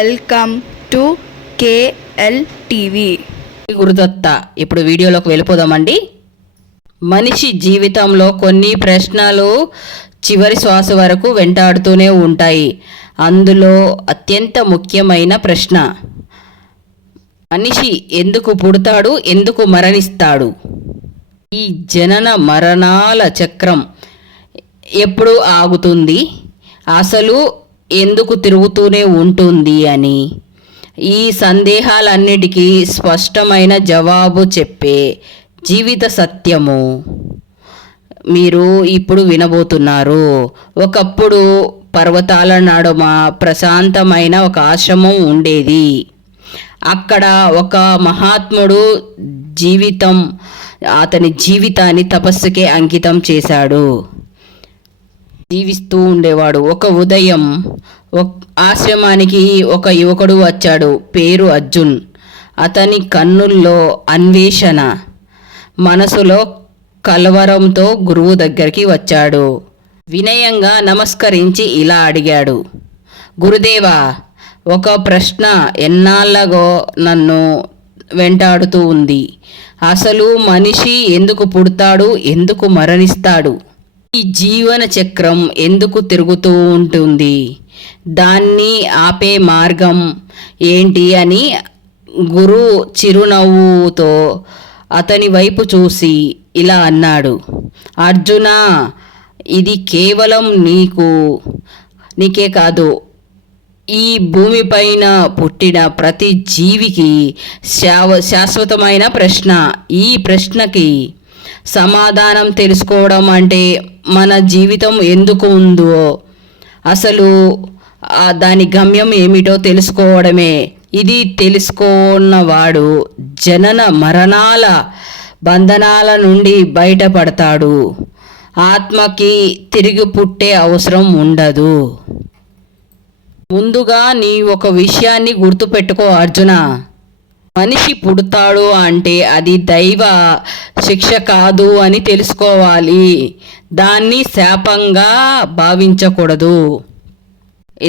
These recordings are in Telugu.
Welcome to KL TV. Gurudatta. ఇప్పుడు వీడియోలోకి వెళ్ళిపోదామండి. మనిషి జీవితంలో కొన్ని ప్రశ్నలు చివరి శ్వాస వరకు వెంటాడుతూనే ఉంటాయి. అందులో అత్యంత ముఖ్యమైన ప్రశ్న, మనిషి ఎందుకు పుడతాడు, ఎందుకు మరణిస్తాడు? ఈ జనన మరణాల చక్రం ఎప్పుడు ఆగుతుంది, అసలు ఎందుకు తిరుగుతూనే ఉంటుంది అని ఈ సందేహాలన్నిటికీ స్పష్టమైన జవాబు చెప్పే జీవిత సత్యము మీరు ఇప్పుడు వినబోతున్నారు. ఒకప్పుడు పర్వతాల నడుమ ప్రశాంతమైన ఒక ఆశ్రమం ఉండేది. అక్కడ ఒక మహాత్ముడు అతని జీవితాన్ని తపస్సుకే అంకితం చేశాడు. జీవిస్తూ ఉండేవాడు. ఒక ఉదయం ఆశ్రమానికి ఒక యువకుడు వచ్చాడు. పేరు అర్జున్. అతని కన్నుల్లో అన్వేషణ, మనసులో కలవరంతో గురువు దగ్గరికి వచ్చాడు. వినయంగా నమస్కరించి ఇలా అడిగాడు, గురుదేవా, ఒక ప్రశ్న ఎన్నాళ్ళగో నన్ను వెంటాడుతూ ఉంది. అసలు మనిషి ఎందుకు పుడతాడు, ఎందుకు మరణిస్తాడు? ఈ జీవన చక్రం ఎందుకు తిరుగుతూ ఉంటుంది? దాన్ని ఆపే మార్గం ఏంటి అని గురు చిరునవ్వుతో అతని వైపు చూసి ఇలా అన్నాడు, అర్జున, ఇది కేవలం నీకే కాదు, ఈ భూమిపైన పుట్టిన ప్రతి జీవికి శాశ్వతమైన ప్రశ్న. ఈ ప్రశ్నకి సమాధానం తెలుసుకోవడం అంటే మన జీవితం ఎందుకు ఉందో, అసలు దాని గమ్యం ఏమిటో తెలుసుకోవడమే. ఇది తెలుసుకున్నవాడు జనన మరణాల బంధనాల నుండి బయటపడతాడు. ఆత్మకి తిరిగి పుట్టే అవసరం ఉండదు. ముందుగా నీ ఒక విషయాన్ని గుర్తుపెట్టుకో అర్జున. మనిషి పుడతాడు అంటే అది దైవ శిక్ష కాదు అని తెలుసుకోవాలి. దాన్ని శాపంగా భావించకూడదు.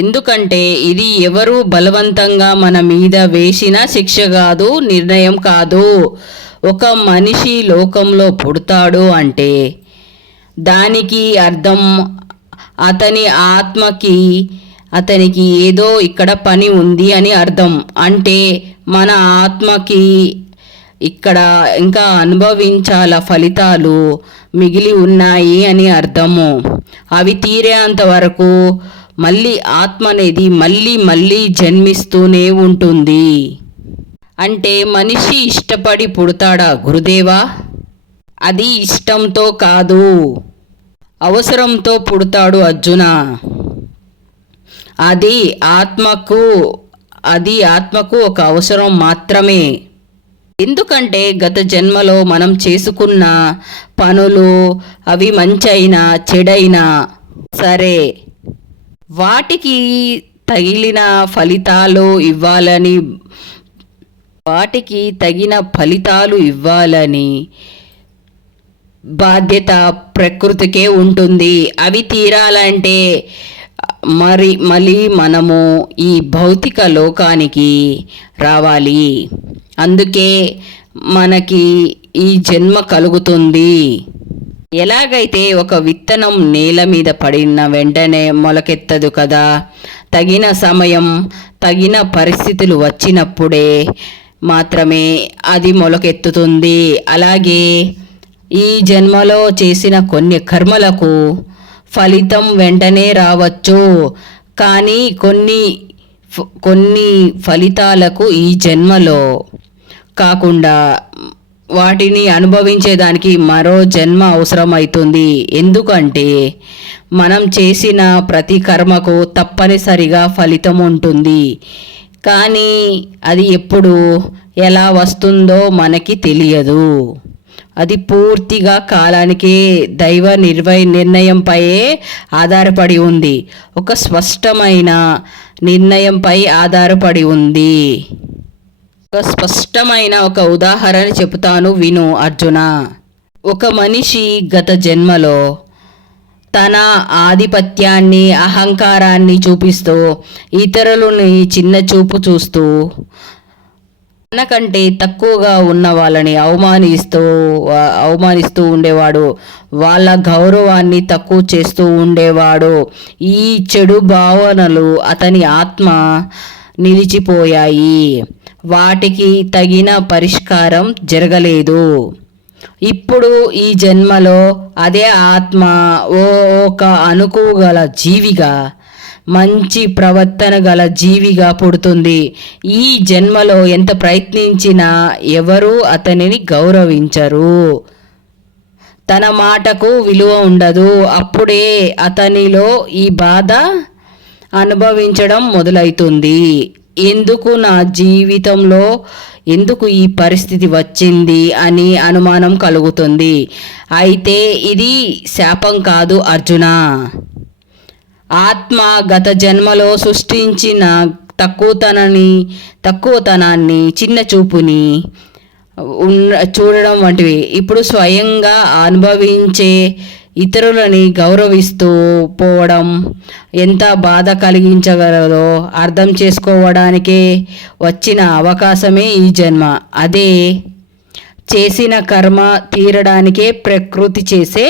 ఎందుకంటే ఇది ఎవరు బలవంతంగా మన మీద వేసిన శిక్ష కాదు, నిర్ణయం కాదు. ఒక మనిషి లోకంలో పుడతాడు అంటే దానికి అర్థం అతనికి ఏదో ఇక్కడ పని ఉంది అని అర్థం. అంటే మన ఆత్మకి ఇక్కడ ఇంకా అనుభవించాల ఫలితాలు మిగిలి ఉన్నాయి అని అర్థము. అవి తీరేంత వరకు మళ్ళీ ఆత్మ అనేది మళ్ళీ జన్మిస్తూనే ఉంటుంది. అంటే మనిషి ఇష్టపడి పుడతాడా గురుదేవా? అది ఇష్టంతో కాదు, అవసరంతో పుడతాడు అర్జున. అది ఆత్మకు ఒక అవసరం మాత్రమే. ఎందుకంటే గత జన్మలో మనం చేసుకున్న పనులు, అవి మంచైనా చెడైనా సరే, వాటికి తగిన ఫలితాలు ఇవ్వాలని బాధ్యత ప్రకృతికే ఉంటుంది. అవి తీరాలంటే మళ్ళీ మనము ఈ భౌతిక లోకానికి రావాలి. అందుకే మనకి ఈ జన్మ కలుగుతుంది. ఎలాగైతే ఒక విత్తనం నేల మీద పడిన వెంటనే మొలకెత్తదు కదా, తగిన సమయం, తగిన పరిస్థితులు వచ్చినప్పుడే మాత్రమే అది మొలకెత్తుతుంది. అలాగే ఈ జన్మలో చేసిన కొన్ని కర్మలకు ఫలితం వెంటనే రావచ్చు, కానీ కొన్ని ఫలితాలకు ఈ జన్మలో కాకుండా వాటిని అనుభవించేదానికి మరో జన్మ అవసరమవుతుంది. ఎందుకంటే మనం చేసిన ప్రతి కర్మకు తప్పనిసరిగా ఫలితం ఉంటుంది. కానీ అది ఎప్పుడు ఎలా వస్తుందో మనకి తెలియదు. అది పూర్తిగా కాలానికి దైవ నిర్ణయంపై ఆధారపడి ఉంది. ఒక స్పష్టమైన నిర్ణయంపై ఆధారపడి ఉంది. ఒక స్పష్టమైన ఒక ఉదాహరణ చెబుతాను, విను అర్జున. ఒక మనిషి గత జన్మలో తన ఆధిపత్యాన్ని అహంకారాన్ని చూపిస్తూ ఇతరులని చిన్న చూపు చూస్తూ తనకంటే తక్కువగా ఉన్న వాళ్ళని అవమానిస్తూ ఉండేవాడు. వాళ్ళ గౌరవాన్ని తక్కువ చేస్తూ ఉండేవాడు. ఈ చెడు భావనలు అతని ఆత్మ నిలిచిపోయాయి. వాటికి తగిన పరిష్కారం జరగలేదు. ఇప్పుడు ఈ జన్మలో అదే ఆత్మ ఒక అనుకువగల జీవిగా, మంచి ప్రవర్తన గల జీవిగా పుడుతుంది. ఈ జన్మలో ఎంత ప్రయత్నించినా ఎవరూ అతనిని గౌరవించరు. తన మాటకు విలువ ఉండదు. అప్పుడే అతనిలో ఈ బాధ అనుభవించడం మొదలవుతుంది. ఎందుకు నా జీవితంలో ఎందుకు ఈ పరిస్థితి వచ్చింది అని అనుమానం కలుగుతుంది. అయితే ఇది శాపం కాదు అర్జున. ఆత్మ గత జన్మలో సృష్టించిన తక్కువతనాన్ని, చిన్న చూపుని చూడడం వంటివి ఇప్పుడు స్వయంగా అనుభవించే ఇతరులని గౌరవిస్తూ పోవడం ఎంత బాధ కలిగించగలదో అర్థం చేసుకోవడానికే వచ్చిన అవకాశమే ఈ జన్మ. అదే చేసిన కర్మ తీరడానికే ప్రకృతి చేసే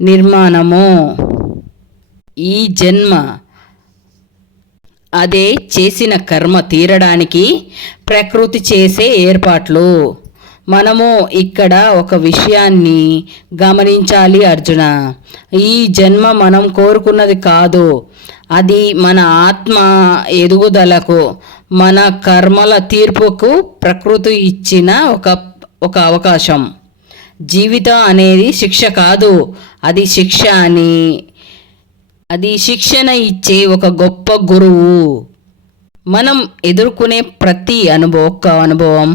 నిర్మాణము ఈ జన్మ. అదే చేసిన కర్మ తీరడానికి ప్రకృతి చేసే ఏర్పాట్లు. మనము ఇక్కడ ఒక విషయాన్ని గమనించాలి అర్జున. ఈ జన్మ మనం కోరుకున్నది కాదు. అది మన ఆత్మ ఎదుగుదలకు, మన కర్మల తీర్పుకు ప్రకృతి ఇచ్చిన ఒక అవకాశం. జీవితం అనేది శిక్ష కాదు, అది శిక్షణ ఇచ్చే ఒక గొప్ప గురువు. మనం ఎదుర్కొనే ప్రతి అనుభవం,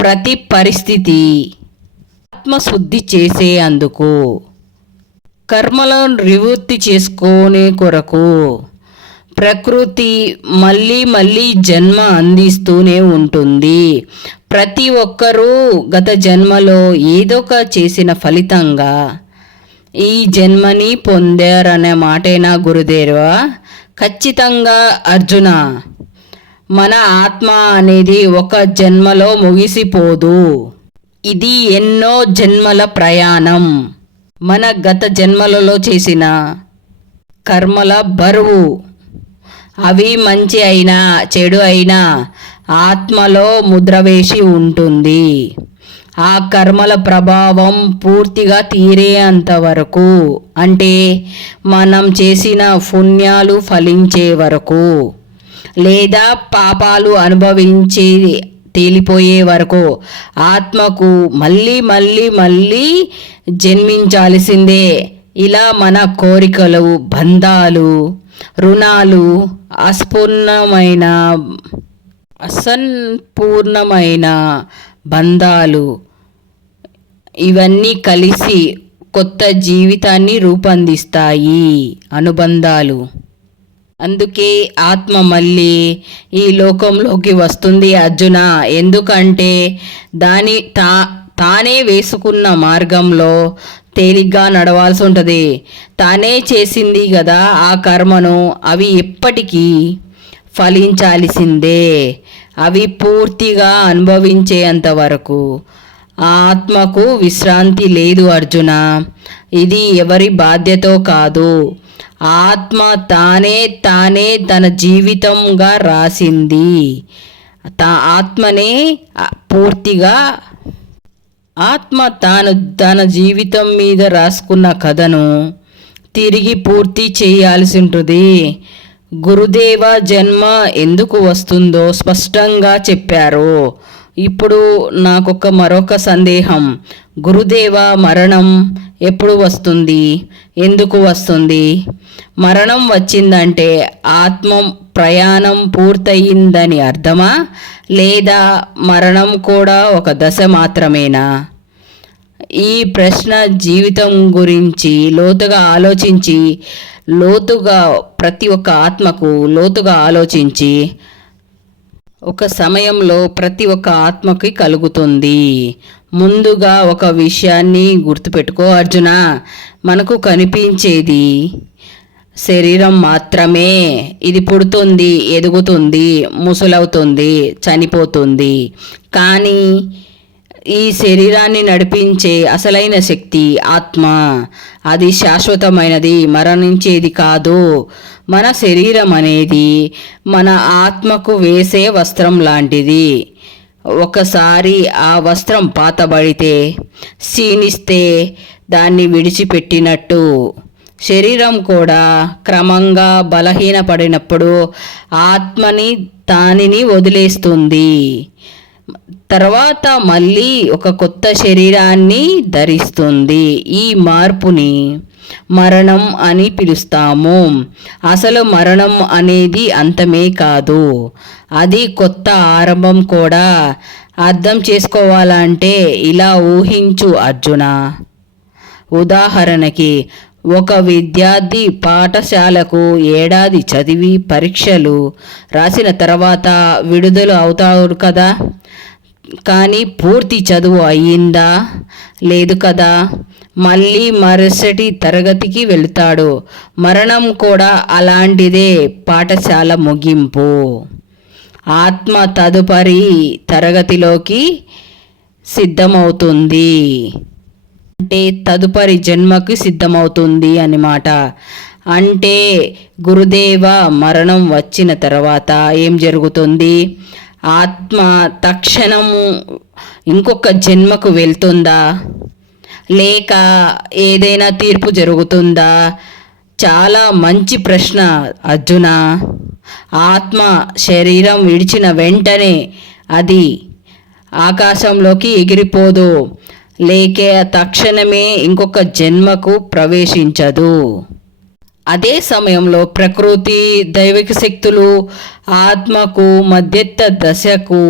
ప్రతి పరిస్థితి ఆత్మశుద్ధి చేసే అందుకు, కర్మలను నివృత్తి చేసుకునే కొరకు ప్రకృతి మళ్ళీ జన్మ అందిస్తూనే ఉంటుంది. ప్రతి ఒక్కరూ గత జన్మలో ఏదొక చేసిన ఫలితంగా ఈ జన్మని పొందారనే మాటేనా గురుదేవా? ఖచ్చితంగా అర్జున. మన ఆత్మ అనేది ఒక జన్మలో ముగిసిపోదు. ఇది ఎన్నో జన్మల ప్రయాణం. మన గత జన్మలలో చేసిన కర్మల బరువు, అవి మంచి అయినా చెడు అయినా ఆత్మలో ముద్ర వేసి ఉంటుంది. ఆ కర్మల ప్రభావం పూర్తిగా తీరేంత వరకు, అంటే మనం చేసిన పుణ్యాలు ఫలించే వరకు, లేదా పాపాలు అనుభవించి తేలిపోయే వరకు ఆత్మకు మళ్ళీ జన్మించాల్సిందే. ఇలా మన కోరికలు, బంధాలు, రుణాలు, అసంపూర్ణమైన బంధాలు ఇవన్నీ కలిసి కొత్త జీవితాన్ని రూపొందిస్తాయి. అనుబంధాలు. అందుకే ఆత్మ మళ్ళీ ఈ లోకంలోకి వస్తుంది అర్జున. ఎందుకంటే తానే వేసుకున్న మార్గంలో తేలిగ్గా నడవాల్సి ఉంటుంది. తానే చేసింది కదా ఆ కర్మను, అవి ఎప్పటికీ ఫలించాల్సిందే. అవి పూర్తిగా అనుభవించేంత వరకు ఆత్మకు విశ్రాంతి లేదు అర్జున. ఇది ఎవరి బాధ్యతో కాదు. ఆత్మ తానే తన జీవితంగా రాసింది. ఆత్మ తన జీవితం మీద రాసుకున్న కథను తిరిగి పూర్తి చేయాల్సి ఉంటుంది. గురుదేవ జన్మ ఎందుకు వస్తుందో స్పష్టంగా చెప్పారు. ఇప్పుడు మరొక సందేహం. గురుదేవ, మరణం ఎప్పుడు వస్తుంది? ఎందుకు వస్తుంది? మరణం వచ్చిందంటే ఆత్మ ప్రయాణం పూర్తయిందని అర్థమా? లేదా మరణం కూడా ఒక దశ మాత్రమేనా? ఈ ప్రశ్న జీవితం గురించి ప్రతి ఒక్క ఆత్మకు లోతుగా ఆలోచించి ఒక సమయంలో ప్రతి ఒక్క ఆత్మకి కలుగుతుంది. ముందుగా ఒక విషయాన్ని గుర్తుపెట్టుకో అర్జున, మనకు కనిపించేది శరీరం మాత్రమే. ఇది పుడుతుంది, ఎదుగుతుంది, ముసలవుతుంది, చనిపోతుంది. కానీ ఈ శరీరాన్ని నడిపించే అసలైన శక్తి ఆత్మ. అది శాశ్వతమైనది, మరణించేది కాదు. మన శరీరం అనేది మన ఆత్మకు వేసే వస్త్రం లాంటిది. ఒకసారి ఆ వస్త్రం పాతబడితే, క్షీణిస్తే దాన్ని విడిచిపెట్టినట్టు శరీరం కూడా క్రమంగా బలహీనపడినప్పుడు ఆత్మని దానిని వదిలేస్తుంది. తర్వాత మళ్ళీ ఒక కొత్త శరీరాన్ని ధరిస్తుంది. ఈ మార్పుని మరణం అని పిలుస్తాము. అసలు మరణం అనేది అంతమే కాదు, అది కొత్త ఆరంభం కూడా. అర్థం చేసుకోవాలంటే ఇలా ఊహించు అర్జున. ఉదాహరణకి ఒక విద్యార్థి పాఠశాలకు ఏడాది చదివి పరీక్షలు రాసిన తర్వాత విడుదల అవుతాడు కదా. కానీ పూర్తి చదువు అయ్యిందా? లేదు కదా. మళ్ళీ మరుసటి తరగతికి వెళుతాడు. మరణం కూడా అలాంటిదే, పాఠశాల ముగింపు. ఆత్మ తదుపరి తరగతిలోకి సిద్ధమవుతుంది, అంటే తదుపరి జన్మకు సిద్ధమవుతుంది అన్నమాట. అంటే గురుదేవ, మరణం వచ్చిన తర్వాత ఏం జరుగుతుంది? ఆత్మ తక్షణము ఇంకొక జన్మకు వెళ్తుందా, లేక ఏదైనా తీర్పు జరుగుతుందా? చాలా మంచి ప్రశ్న అర్జున. ఆత్మ శరీరం విడిచిన వెంటనే అది ఆకాశంలోకి ఎగిరిపోదు, లేక తక్షణమే ఇంకొక జన్మకు ప్రవేశించదు. అదే సమయంలో ప్రకృతి, దైవిక శక్తులు ఆత్మకు మధ్యస్థ దశకు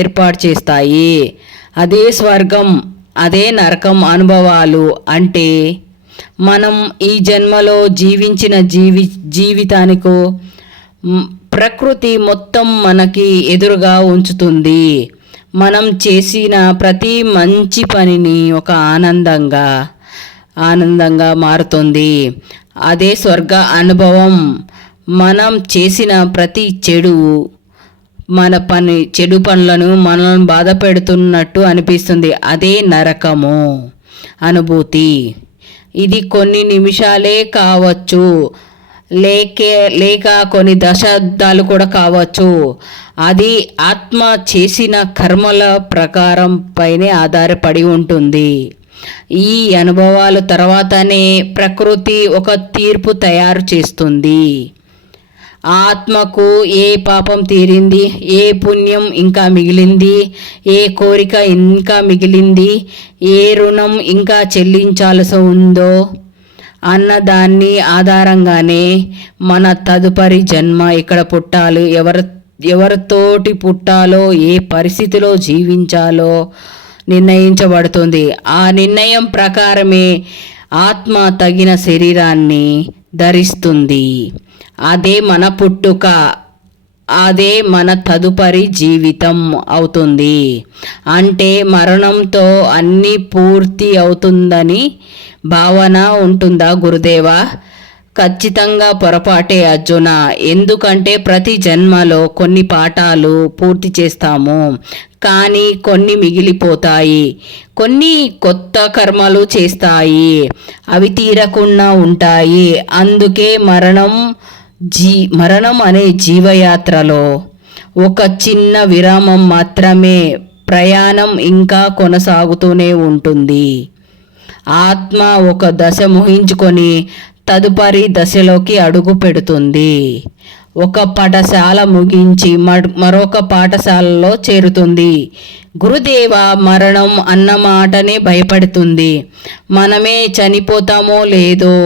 ఏర్పాటు చేస్తాయి. అదే స్వర్గం, అదే నరకం అనుభవాలు. అంటే మనం ఈ జన్మలో జీవించిన జీవితానికో ప్రకృతి మొత్తం మనకి ఎదురుగా ఉంచుతుంది. మనం చేసిన ప్రతి మంచి పనిని ఒక ఆనందంగా మారుతుంది. అదే స్వర్గ అనుభవం. మనం చేసిన ప్రతి చెడు పనులను మనల్ని బాధ పెడుతున్నట్టు అనిపిస్తుంది. అదే నరకము అనుభూతి. ఇది కొన్ని నిమిషాలే కావచ్చు, లేక కొన్ని దశాబ్దాలు కూడా కావచ్చు. అది ఆత్మ చేసిన కర్మల ప్రకారం పైనే ఆధారపడి ఉంటుంది. ఈ అనుభవాల తర్వాతనే ప్రకృతి ఒక తీర్పు తయారు చేస్తుంది. ఆత్మకు ఏ పాపం తీరింది, ఏ పుణ్యం ఇంకా మిగిలింది, ఏ కోరిక ఇంకా మిగిలింది, ఏ రుణం ఇంకా చెల్లించాల్సి ఉందో అన్న దాన్ని ఆధారంగానే మన తదుపరి జన్మ ఎక్కడ పుట్టాలి, ఎవరితోటి పుట్టాలో, ఏ పరిస్థితిలో జీవించాలో నిర్ణయించబడుతుంది. ఆ నిర్ణయం ప్రకారమే ఆత్మ తగిన శరీరాన్ని ధరిస్తుంది. అదే మన పుట్టుక, అదే మన తదుపరి జీవితం అవుతుంది. అంటే మరణంతో అన్నీ పూర్తి అవుతుందని భావన ఉంటుందా గురుదేవా? ఖచ్చితంగా పొరపాటే అర్జున. ఎందుకంటే ప్రతి జన్మలో కొన్ని పాఠాలు పూర్తి చేస్తాము, కానీ కొన్ని మిగిలిపోతాయి. కొన్ని కొత్త కర్మలు చేస్తాయి, అవి తీరకుండా ఉంటాయి. అందుకే మరణం అనే జీవయాత్రలో ఒక చిన్న విరామం మాత్రమే. ప్రయాణం ఇంకా కొనసాగుతూనే ఉంటుంది. ఆత్మ ఒక దశ ముగించుకొని తదుపరి దశలోకి అడుగు పెడుతుంది. ఒక పాఠశాల ముగించి మరొక పాఠశాలలో చేరుతుంది. గురుదేవ, మరణం అన్న మాటనే భయపడుతుంది. మనమే చనిపోతామో లేదో,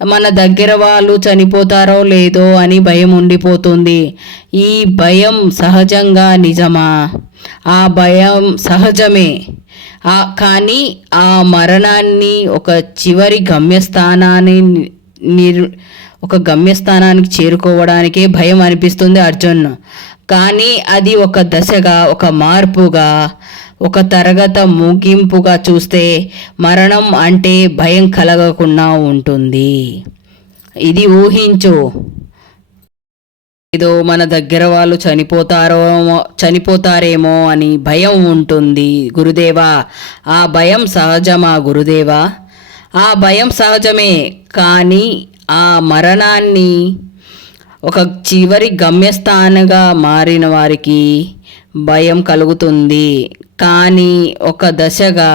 మన దగ్గర వాళ్ళు చనిపోతారో లేదో అని భయం ఉండిపోతుంది. ఈ భయం సహజంగా నిజమా? ఆ భయం సహజమే. కానీ ఆ మరణాన్ని ఒక చివరి గమ్యస్థానానికి చేరుకోవడానికే భయం అనిపిస్తుంది అర్జున్. కానీ అది ఒక దశగా, ఒక మార్పుగా, ఒక తరగత ముగింపుగా చూస్తే మరణం అంటే భయం కలగకుండా ఉంటుంది. ఇది ఊహించు, ఏదో మన దగ్గర వాళ్ళు చనిపోతారేమో అని భయం ఉంటుంది గురుదేవా. ఆ భయం సహజమా గురుదేవా? ఆ భయం సహజమే, కానీ ఆ మరణాన్ని ఒక చివరి గమ్యస్థానంగా మారిన వారికి భయం కలుగుతుంది. కానీ ఒక దశగా,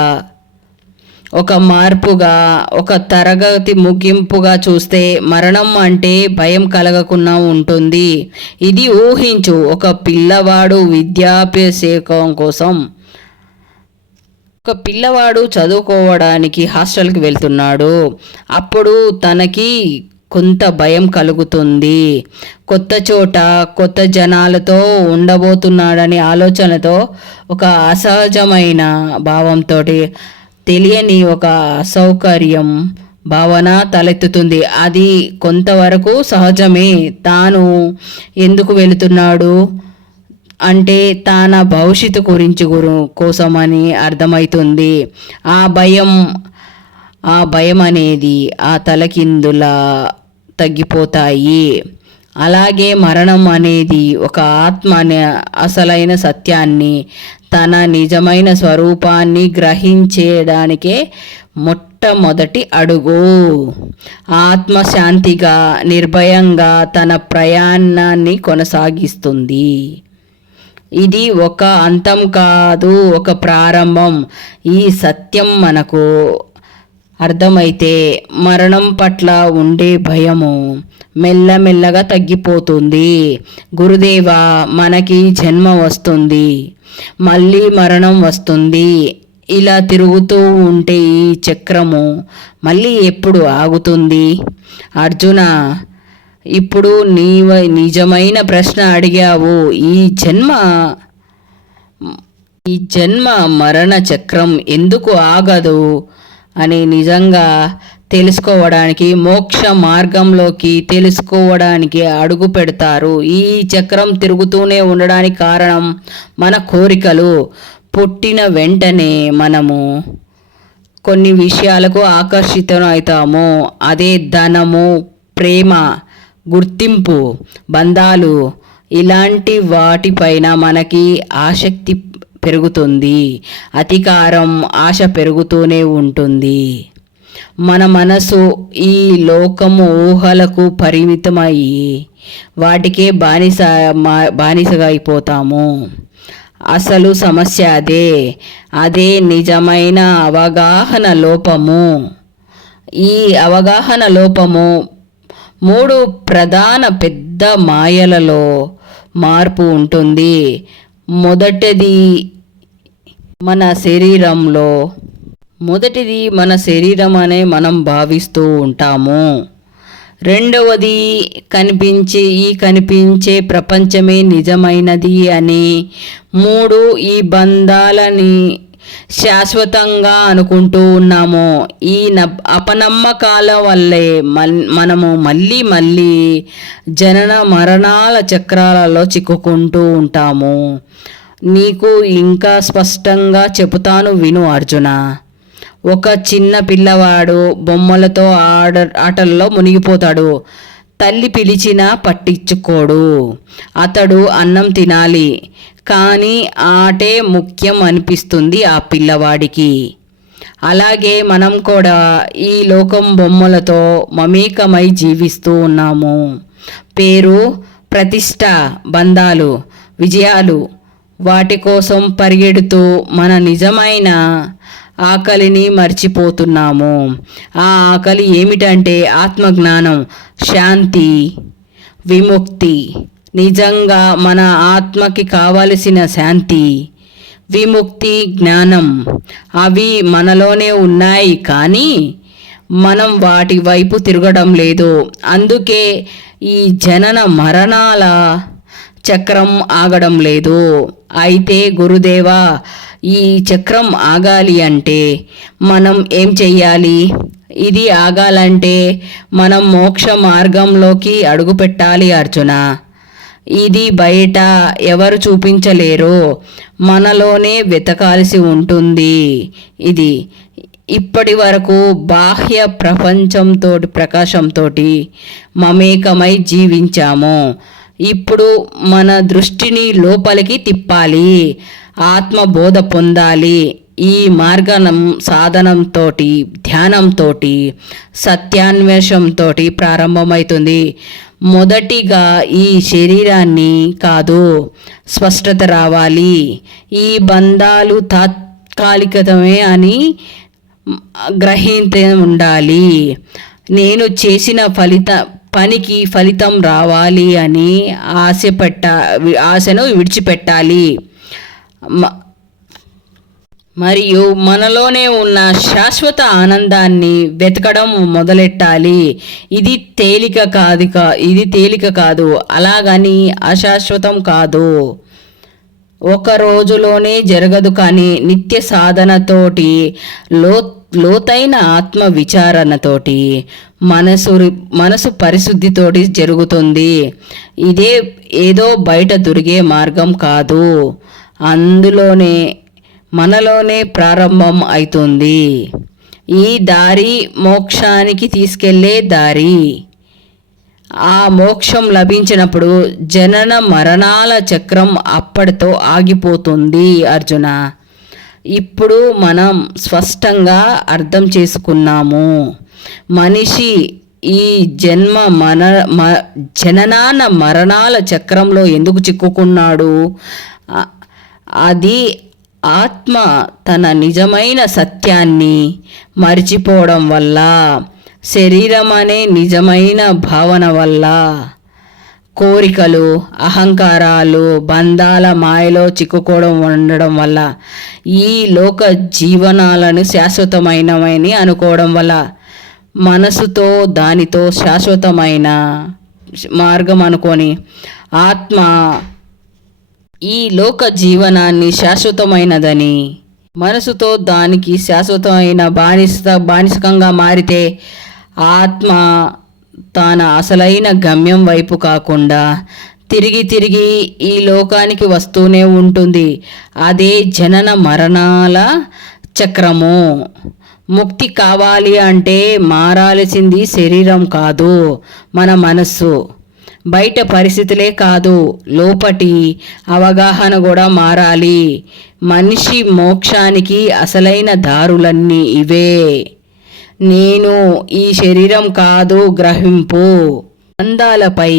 ఒక మార్పుగా, ఒక తరగతి ముగింపుగా చూస్తే మరణం అంటే భయం కలగకుండా ఉంటుంది. ఇది ఊహించు, ఒక పిల్లవాడు విద్యాభ్యాసం కోసం, ఒక పిల్లవాడు చదువుకోవడానికి హాస్టల్కి వెళ్తున్నాడు. అప్పుడు తనకి కొంత భయం కలుగుతుంది. కొత్త చోట, కొత్త జనాలతో ఉండబోతున్నాడని ఆలోచనతో, ఒక అసహజమైన భావంతో, తెలియని ఒక అసౌకర్యం భావన తలెత్తుతుంది. అది కొంతవరకు సహజమే. తాను ఎందుకు వెళుతున్నాడు అంటే తన భవిష్యత్తు గురించి కోసమని అర్థమవుతుంది. ఆ భయం అనేది ఆ తలకిందులా తగ్గిపోతాయి. అలాగే మరణం అనేది ఒక ఆత్మ అసలైన సత్యాన్ని, తన నిజమైన స్వరూపాన్ని గ్రహించేదానికే మొట్టమొదటి అడుగు. ఆత్మశాంతిగా, నిర్భయంగా తన ప్రయాణాన్ని కొనసాగిస్తుంది. ఇది ఒక అంతం కాదు, ఒక ప్రారంభం. ఈ సత్యం మనకు అర్థమైతే మరణం పట్ల ఉండే భయము మెల్లమెల్లగా తగ్గిపోతుంది. గురుదేవా, మనకి జన్మ వస్తుంది, మళ్ళీ మరణం వస్తుంది. ఇలా తిరుగుతూ ఉంటే ఈ చక్రము మళ్ళీ ఎప్పుడు ఆగుతుంది? అర్జున, ఇప్పుడు నిజమైన ప్రశ్న అడిగావు. ఈ జన్మ మరణ చక్రం ఎందుకు ఆగదు అని నిజంగా తెలుసుకోవడానికి, మోక్ష మార్గంలోకి తెలుసుకోవడానికి అడుగు పెడతారు. ఈ చక్రం తిరుగుతూనే ఉండడానికి కారణం మన కోరికలు. పుట్టిన వెంటనే మనము కొన్ని విషయాలకు ఆకర్షితమవుతాము. అదే ధనము, ప్రేమ, గుర్తింపు, బంధాలు, ఇలాంటి వాటిపైన మనకి ఆసక్తి పెరుగుతుంది. అధికారం, ఆశ పెరుగుతూనే ఉంటుంది. మన మనసు ఈ లోకము ఊహలకు పరిమితమయ్యి వాటికే బానిసగా అయిపోతాము. అసలు సమస్య అదే నిజమైన అవగాహన లోపము. ఈ అవగాహన లోపము 3 ప్రధాన పెద్ద మాయలలో మార్పు ఉంటుంది. మొదటిది మన శరీరం అనే మనం భావిస్తూ ఉంటాము. రెండవది కనిపించే ప్రపంచమే నిజమైనది అని. 3 ఈ బంధాలని శాశ్వతంగా అనుకుంటూ ఉన్నాము. ఈ అపనమ్మకాల వల్లే మనము మళ్ళీ జనన మరణాల చక్రాలలో చిక్కుకుంటూ ఉంటాము. నీకు ఇంకా స్పష్టంగా చెబుతాను విను అర్జున. ఒక చిన్న పిల్లవాడు బొమ్మలతో ఆటల్లో మునిగిపోతాడు. తల్లి పిలిచినా పట్టించుకోడు. అతడు అన్నం తినాలి, కానీ ఆటే ముఖ్యం అనిపిస్తుంది ఆ పిల్లవాడికి. అలాగే మనం కూడా ఈ లోకం బొమ్మలతో మమేకమై జీవిస్తూ ఉన్నాము. పేరు, ప్రతిష్ట, బంధాలు, విజయాలు, వాటి కోసం పరిగెడుతూ మన నిజమైన ఆకలిని మర్చిపోతున్నాము. ఆ ఆకలి ఏమిటంటే ఆత్మజ్ఞానం, శాంతి, విముక్తి. నిజంగా మన ఆత్మకి కావలసిన శాంతి, విముక్తి, జ్ఞానం అవి మనలోనే ఉన్నాయి, కానీ మనం వాటి వైపు తిరగడం లేదు. అందుకే ఈ జనన మరణాల చక్రం ఆగడం లేదు. అయితే గురుదేవా, ఈ చక్రం ఆగాలి అంటే మనం ఏం చెయ్యాలి? ఇది ఆగాలంటే మనం మోక్ష మార్గంలోకి అడుగుపెట్టాలి అర్జున. ఇది బయట ఎవరు చూపించలేరు, మనలోనే వెతకాల్సి ఉంటుంది. ఇది ఇప్పటి వరకు బాహ్య ప్రకాశంతో మమేకమై జీవించాము. ఇప్పుడు మన దృష్టిని లోపలికి తిప్పాలి, ఆత్మబోధ పొందాలి. ఈ మార్గం సాధనంతో, ధ్యానంతో, సత్యాన్వేషంతో ప్రారంభమవుతుంది. మొదటిగా ఈ శరీరాన్ని కాదు, స్పష్టత రావాలి. ఈ బంధాలు తాత్కాలికమే అని గ్రహించ ఉండాలి. నేను చేసిన పనికి ఫలితం రావాలి అని ఆశను విడిచిపెట్టాలి. మరియు మనలోనే ఉన్న శాశ్వత ఆనందాన్ని వెతకడం మొదలెట్టాలి. ఇది తేలిక కాదు, అలాగని అశాశ్వతం కాదు. ఒక రోజులోనే జరగదు, కానీ నిత్య సాధనతోటి, లోతైన ఆత్మ విచారణతోటి, మనసు పరిశుద్ధితోటి జరుగుతుంది. ఇదే ఏదో బయట దొరికే మార్గం కాదు, మనలోనే ప్రారంభం అవుతుంది. ఈ దారి మోక్షానికి తీసుకెళ్లే దారి. ఆ మోక్షం లభించినప్పుడు జనన మరణాల చక్రం అప్పటితో ఆగిపోతుంది. అర్జున, ఇప్పుడు మనం స్పష్టంగా అర్థం చేసుకున్నాము, మనిషి ఈ జననాన మరణాల చక్రంలో ఎందుకు చిక్కుకున్నాడు. అది ఆత్మ తన నిజమైన సత్యాన్ని మర్చిపోవడం వల్ల, శరీరం అనే నిజమైన భావన వల్ల, కోరికలు, అహంకారాలు, బంధాల మాయలో చిక్కుకోవడం ఉండడం వల్ల, ఈ లోక జీవనాలను శాశ్వతమైనవని అనుకోవడం వల్ల, మనసుతో దానితో శాశ్వతమైన మార్గం అనుకొని ఆత్మ ఈ లోక జీవనాన్ని శాశ్వతమైనదని, మనసుతో దానికి శాశ్వతమైన బానిసకంగా మారితే ఆత్మ తన అసలైన గమ్యం వైపు కాకుండా తిరిగి ఈ లోకానికి వస్తూనే ఉంటుంది. అదే జనన మరణాల చక్రము. ముక్తి కావాలి అంటే మారాల్సింది శరీరం కాదు, మన మనస్సు. బయట పరిస్థితులే కాదు, లోపటి అవగాహన కూడా మారాలి. మనిషి మోక్షానికి అసలైన దారులన్నీ ఇవే. నేను ఈ శరీరం కాదు గ్రహింపు, బంధాలపై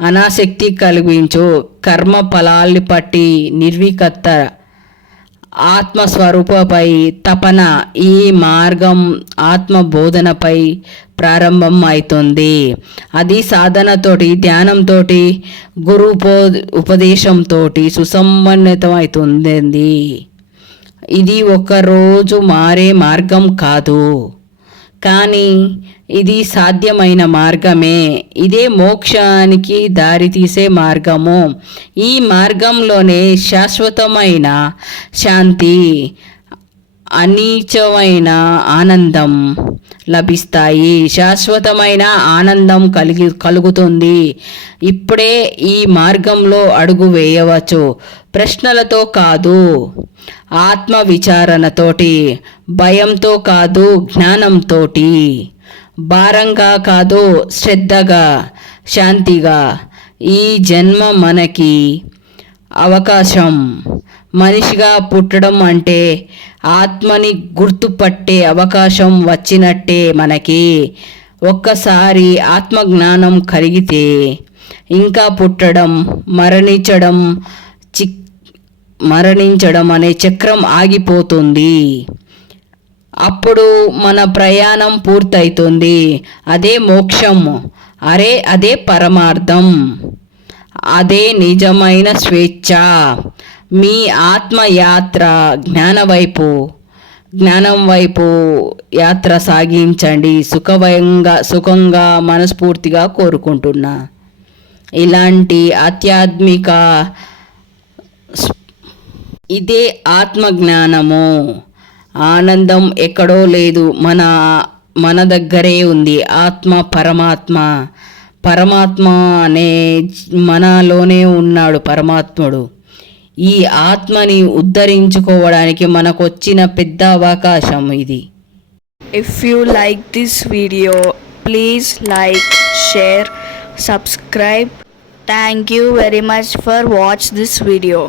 అనాసక్తి కలిగించు, కర్మ ఫలాల్ని పట్టి నిర్వికత్త ఆత్మస్వరూపపై తపన. ఈ మార్గం ఆత్మబోధనపై ప్రారంభం అవుతుంది. అది సాధనతోటి, ధ్యానంతోటి, గురు ఉపదేశంతో సుసంపన్నితం అవుతుంది. ఇది ఒకరోజు మారే మార్గం కాదు, కానీ ఇది సాధ్యమైన మార్గమే. ఇదే మోక్షానికి దారితీసే మార్గము. ఈ మార్గంలోనే శాశ్వతమైన శాంతి, అనిత్యమైన ఆనందం లభిస్తాయి. శాశ్వతమైన ఆనందం కలుగుతుంది. ఇప్పుడే ఈ మార్గంలో అడుగు వేయవచ్చు. ప్రశ్నలతో కాదు, ఆత్మ విచారణతోటి, భయంతో కాదు, జ్ఞానంతో, భారంగా కాదు, శ్రద్ధగా, శాంతిగా. ఈ జన్మ మనకి అవకాశం. మనిషిగా పుట్టడం అంటే ఆత్మని గుర్తుపట్టే అవకాశం వచ్చినట్టే మనకి. ఒక్కసారి ఆత్మజ్ఞానం కలిగితే ఇంకా పుట్టడం, మరణించడం అనే చక్రం ఆగిపోతుంది. అప్పుడు మన ప్రయాణం పూర్తవుతుంది. అదే మోక్షం, అదే పరమార్థం, అదే నిజమైన స్వేచ్ఛ. మీ ఆత్మయాత్ర జ్ఞానం వైపు యాత్ర సాగించండి. సుఖంగా మనస్ఫూర్తిగా కోరుకుంటున్నా. ఇలాంటి ఆధ్యాత్మిక ఇదే ఆత్మజ్ఞానము. ఆనందం ఎక్కడో లేదు, మన దగ్గరే ఉంది. ఆత్మ పరమాత్మ పరమాత్మ అనే మనలోనే ఉన్నాడు పరమాత్ముడు. ఈ ఆత్మని ఉద్ధరించుకోవడానికి మనకు వచ్చిన పెద్ద అవకాశం ఇది. If you like this video, please like, share, subscribe. Thank you very much for watch this video.